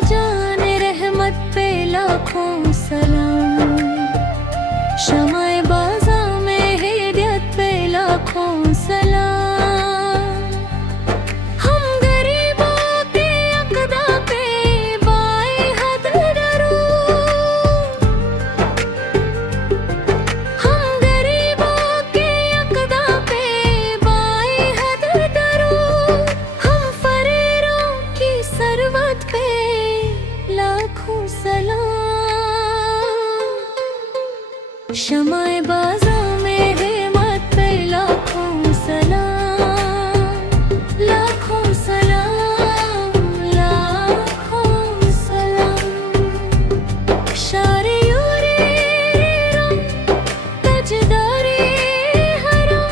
जान रहमत पे लाखों सलाम। शमाए बाज़ा में हिदायत पे लाखों सलाम। हम गरीबों के अक़दा पे बाए हद दरूद। हम गरीबों के अक़दा पे बाए हद दरूद। हम फ़क़ीरों की सरवत पे लाखों सलाम। शमाए बाज़ा में हिम्मत पे लाखों सलाम। लाखों सलाम, लाखों सलाम। शारे यूरे रम तजदारे हरम।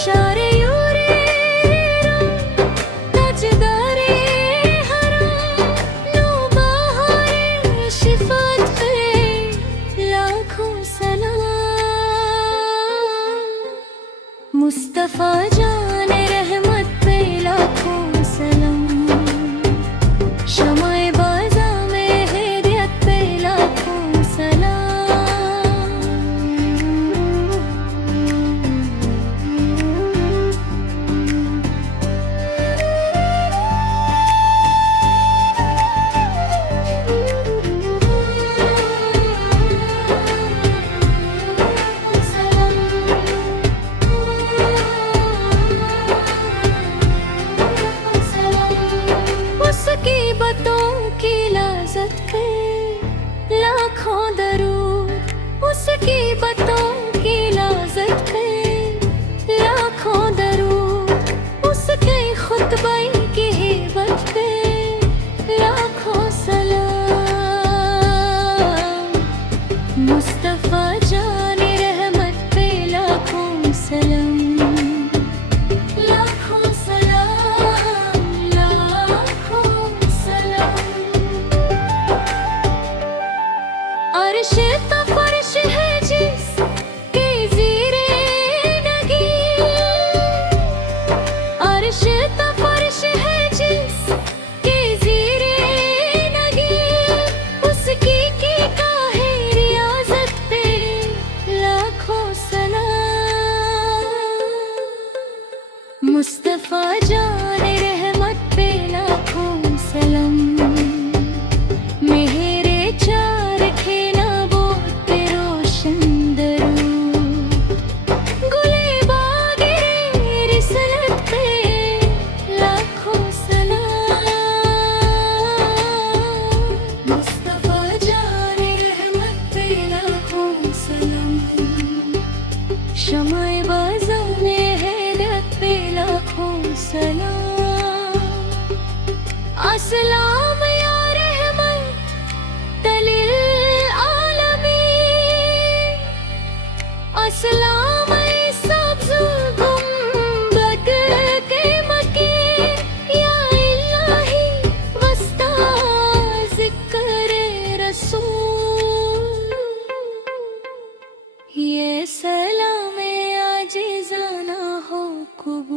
शारे यूरे रम तजदारे हरम। नूबहारे शिफ़ात पे लाखों सलाम। मुस्तफ़ा जान रहमत पे लाखों सलाम। शमाए बाज़ा में हिदायत पे लाखों सलाम। उसकी बातों की लाज़त पे लाखों दरूद। उसकी बातों की लाज़त पे लाखों दरूद। उसके खुतबे की हिबत पे लाखों सलाम। मुस्तफ़ा जान रहमत पे लाखों सलाम। लाखों सलाम, लाखों सलाम। अर्श तो फर्श है जिसके ज़ीरे नगीं। अर्श तो फर्श है जिसके ज़ीरे नगीं। उसकी की काहे रियाज़त पे लाखों सलाम। मुस्तफ़ा जान रहमत पे लाखों सलाम। मेरे चार खेना बोत पे रोशन दरूद। गुले बागे रिसलत पे लाखों सलाम। मुस्तफ़ा जान रहमत पे लाखों सलाम। शमाए बाज़ा में हिदायत पे लाखों सलाम। अस्सलाम या रहमत लिल आलमीन। अस्सलाम सब्ज़ुल गुंबद के मकीन। या इलाही वस्ता ज़िक्र रसूल। ये सलाम आजिज़ाना हो कबूल।